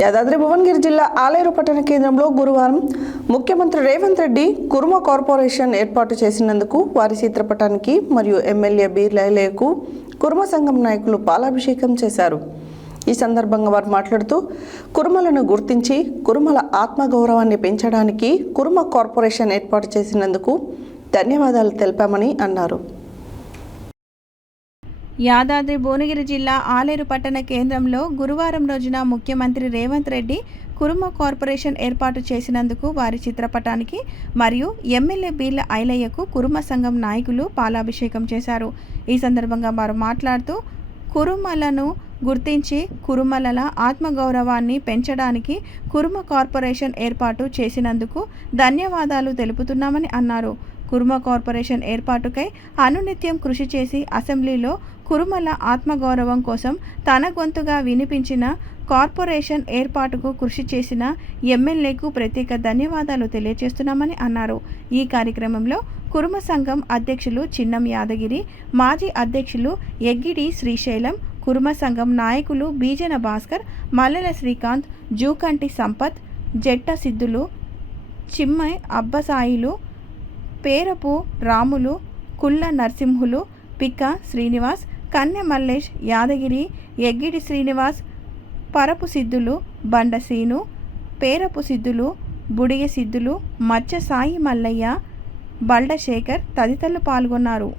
యాదాద్రి భువనగిరి జిల్లా ఆలేరు పట్టణ కేంద్రంలో గురువారం ముఖ్యమంత్రి రేవంత్ రెడ్డి కుర్మ కార్పొరేషన్ ఏర్పాటు చేసినందుకు వారి చిత్రపటానికి మరియు ఎమ్మెల్యే బీర్లైలేకు కుర్మ సంఘం నాయకులు పాలాభిషేకం చేశారు. ఈ సందర్భంగా వారు మాట్లాడుతూ కుర్మలను గుర్తించి కుర్మల ఆత్మగౌరవాన్ని పెంచడానికి కుర్మ కార్పొరేషన్ ఏర్పాటు చేసినందుకు ధన్యవాదాలు తెలిపామని అన్నారు. యాదాద్రి భువనగిరి జిల్లా ఆలేరు పట్టణ కేంద్రంలో గురువారం రోజున ముఖ్యమంత్రి రేవంత్ రెడ్డి కుర్మ కార్పొరేషన్ ఏర్పాటు చేసినందుకు వారి చిత్రపటానికి మరియు ఎమ్మెల్యే బీర్ల ఐలయ్యకు కుర్మ సంఘం నాయకులు పాలాభిషేకం చేశారు. ఈ సందర్భంగా వారు మాట్లాడుతూ కురుమలను గుర్తించి కురుమలల ఆత్మగౌరవాన్ని పెంచడానికి కుర్మ కార్పొరేషన్ ఏర్పాటు చేసినందుకు ధన్యవాదాలు తెలుపుతున్నామని అన్నారు. కుర్మ కార్పొరేషన్ ఏర్పాటుకై అనునిత్యం కృషి చేసి అసెంబ్లీలో కురుమల ఆత్మగౌరవం కోసం తన గొంతుగా వినిపించిన కార్పొరేషన్ ఏర్పాటుకు కృషి చేసిన ఎమ్మెల్యేకు ప్రత్యేక ధన్యవాదాలు తెలియజేస్తున్నామని అన్నారు. ఈ కార్యక్రమంలో కుర్మ సంఘం అధ్యక్షులు చిన్నం యాదగిరి, మాజీ అధ్యక్షులు ఎగ్గిడి శ్రీశైలం, కుర్మ సంఘం నాయకులు బీజన భాస్కర్, మల్లెల శ్రీకాంత్, జూకంటి సంపత్, జట్ట సిద్ధులు, చిమ్మై అబ్బసాయిలు, పేరపు రాములు, కుల్ల నరసింహులు, పిక్క శ్రీనివాస్, కన్నె మల్లేష్, యాదగిరి, ఎగ్గిడి శ్రీనివాస్, పరపు సిద్ధులు, బండ సీను, పేరపు సిద్ధులు, బుడిగ సిద్ధులు, మచ్చ సాయి మల్లయ్య, బల్డ శేఖర్ తదితరులు పాల్గొన్నారు.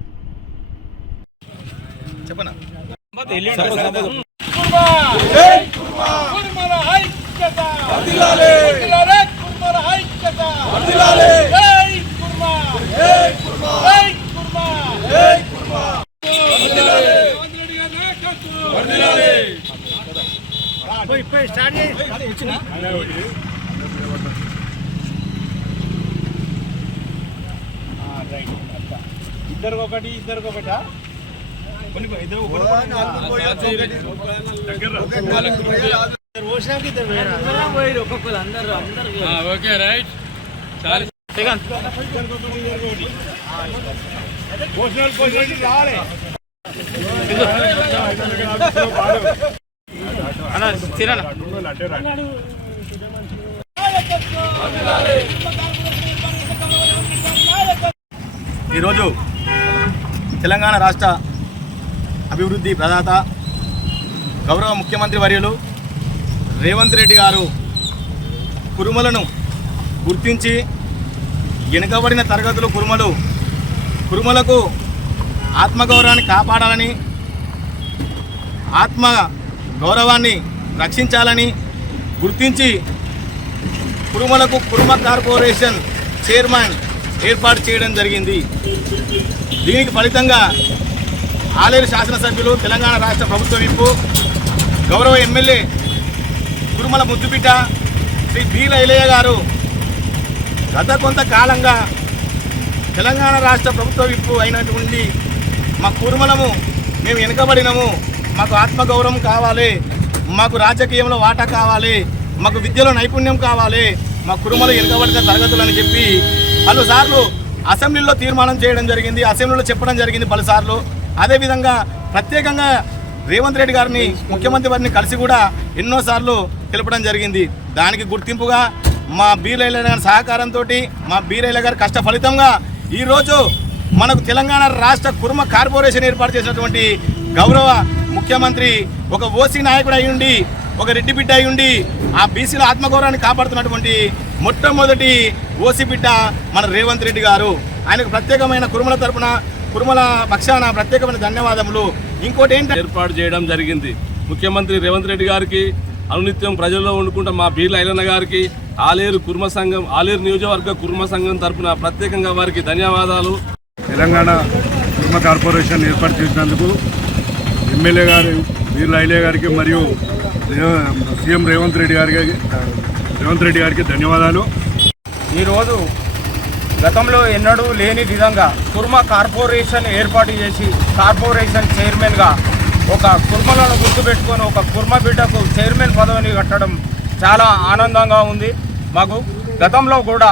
ఇద్దరికొకటి ఓకే రైట్ రావాలి ఈరోజు తెలంగాణ రాష్ట్ర అభివృద్ధి ప్రదాత గౌరవ ముఖ్యమంత్రి వర్యులు రేవంత్ రెడ్డి గారు కురుమలను గుర్తించి వెనుకబడిన తరగతులు కురుమలకు ఆత్మగౌరవాన్ని కాపాడాలని, ఆత్మ గౌరవాన్ని రక్షించాలని గుర్తించి కురుమలకు కుర్మ కార్పొరేషన్ చైర్మన్ ఏర్పాటు చేయడం జరిగింది. దీనికి ఫలితంగా ఆలేరు శాసనసభ్యులు, తెలంగాణ రాష్ట్ర ప్రభుత్వ విప్పు, గౌరవ ఎమ్మెల్యే కురుమల ముద్దుబిడ్డ శ్రీ బీర్ల ఐలయ్య గారు గత కొంతకాలంగా తెలంగాణ రాష్ట్ర ప్రభుత్వ విప్పు అయినటువంటి మా కురుమలము మేము వెనుకబడినము, మాకు ఆత్మగౌరవం కావాలి, మాకు రాజకీయంలో వాటా కావాలి, మాకు విద్యలో నైపుణ్యం కావాలి, మా కురుమలు వెనుకబడిన తరగతులు అని చెప్పి పలుసార్లు అసెంబ్లీలో తీర్మానం చేయడం జరిగింది, అసెంబ్లీలో చెప్పడం జరిగింది పలుసార్లు. అదేవిధంగా ప్రత్యేకంగా రేవంత్ రెడ్డి గారిని, ముఖ్యమంత్రి వారిని కలిసి కూడా ఎన్నోసార్లు తెలపడం జరిగింది. దానికి గుర్తింపుగా మా బీర్ల గారి సహకారంతో, మా బీర్ల గారి కష్ట ఫలితంగా ఈరోజు మనకు తెలంగాణ రాష్ట్ర కుర్మ కార్పొరేషన్ ఏర్పాటు చేసినటువంటి గౌరవ ముఖ్యమంత్రి ఒక ఓసీ నాయకుడు అయ్యుండి, ఒక రెడ్డి బిడ్డ అయ్యుండి ఆ బీసీల ఆత్మగౌరవాన్ని కాపాడుతున్నటువంటి మొట్టమొదటి ఓసీ బిడ్డ మన రేవంత్ రెడ్డి గారు. ఆయనకు ప్రత్యేకమైన కుర్మల తరపున, కుర్మల పక్షాన ప్రత్యేకమైన ధన్యవాదములు. ఇంకోటి ఏంటంటే ఏర్పాటు చేయడం జరిగింది. ముఖ్యమంత్రి రేవంత్ రెడ్డి గారికి, అనునిత్యం ప్రజల్లో వండుకుంటా మా బీర్ల ఐలన్న గారికి, ఆలేరు కుర్మ సంఘం, ఆలేరు నియోజకవర్గ కుర్మ సంఘం తరపున ప్రత్యేకంగా వారికి ధన్యవాదాలు. తెలంగాణ కుర్మ కార్పొరేషన్ ఏర్పాటు చేసినందుకు ఎమ్మెల్యే గారు బీర్ల ఐలయ్య గారికి మరియు సీఎం రేవంత్ రెడ్డి గారికి ధన్యవాదాలు. ఈరోజు గతంలో ఎన్నడూ లేని విధంగా కుర్మ కార్పొరేషన్ ఏర్పాటు చేసి కార్పొరేషన్ చైర్మన్గా ఒక కుర్మలను గుర్తుపెట్టుకొని ఒక కుర్మ బిడ్డకు చైర్మన్ పదవిని కట్టడం చాలా ఆనందంగా ఉంది. మాకు గతంలో కూడా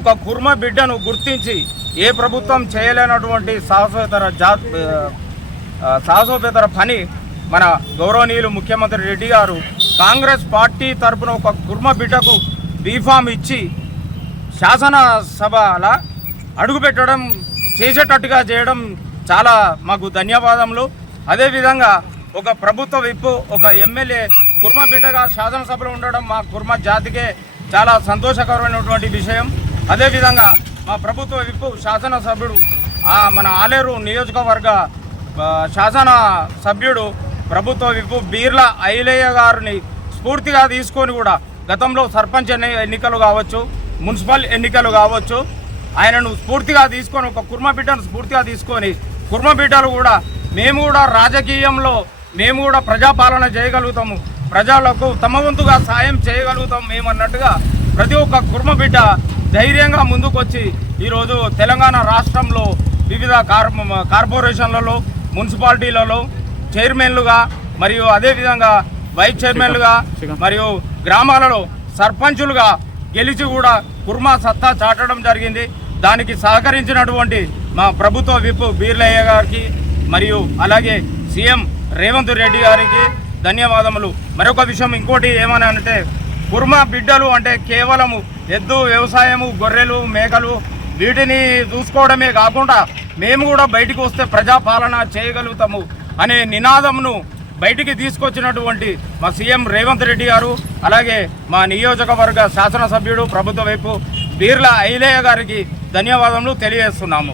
ఒక కుర్మ బిడ్డను గుర్తించి ఏ ప్రభుత్వం చేయలేనటువంటి సాహసోపేతర పని మన గౌరవనీయులు ముఖ్యమంత్రి రెడ్డి గారు కాంగ్రెస్ పార్టీ తరపున ఒక కుర్మ బిడ్డకు బీఫామ్ ఇచ్చి శాసనసభల అడుగుపెట్టడం చేసేటట్టుగా చేయడం చాలా మాకు ధన్యవాదములు. అదేవిధంగా ఒక ప్రభుత్వ విప్పు ఒక ఎమ్మెల్యే కుర్మ బిడ్డగా శాసనసభలో ఉండడం మా కుర్మ జాతికే చాలా సంతోషకరమైనటువంటి విషయం. అదేవిధంగా మా ప్రభుత్వ విప్పు శాసనసభ్యుడు మన ఆలేరు నియోజకవర్గ శాసన సభ్యుడు ప్రభుత్వ విప్పు బీర్ల ఐలయ్య గారిని స్ఫూర్తిగా తీసుకొని కూడా గతంలో సర్పంచ్ ఎన్నికలు కావచ్చు, మున్సిపల్ ఎన్నికలు కావచ్చు, ఆయనను స్ఫూర్తిగా తీసుకొని ఒక కుర్మ బిడ్డను స్ఫూర్తిగా తీసుకొని కుర్మ బిడ్డలు కూడా మేము కూడా రాజకీయంలో మేము కూడా ప్రజాపాలన చేయగలుగుతాము, ప్రజలకు తమ వంతుగా సాయం చేయగలుగుతాం మేము అన్నట్టుగా ప్రతి ఒక్క కుర్మ బిడ్డ ధైర్యంగా ముందుకొచ్చి ఈరోజు తెలంగాణ రాష్ట్రంలో వివిధ కార్పొరేషన్లలో మున్సిపాలిటీలలో చైర్మన్లుగా మరియు అదేవిధంగా వైస్ చైర్మన్లుగా మరియు గ్రామాలలో సర్పంచులుగా గెలిచి కూడా కుర్మా సత్తా చాటడం జరిగింది. దానికి సహకరించినటువంటి మా ప్రభుత్వ విప్ బీర్లయ్య గారికి మరియు అలాగే సీఎం రేవంత్ రెడ్డి గారికి ధన్యవాదములు. మరొక విషయం ఇంకోటి ఏమని అంటే కుర్మ బిడ్డలు అంటే కేవలము ఎద్దు వ్యవసాయము, గొర్రెలు, మేకలు వీటిని చూసుకోవడమే కాకుండా మేము కూడా బయటికి వస్తే ప్రజాపాలన చేయగలుగుతాము అనే నినాదంను బయటికి తీసుకొచ్చినటువంటి మా సీఎం రేవంత్ రెడ్డి గారు అలాగే మా నియోజకవర్గ శాసనసభ్యుడు ప్రభుత్వ వైపు బీర్ల ఐలయ్య గారికి ధన్యవాదములు తెలియజేస్తున్నాము.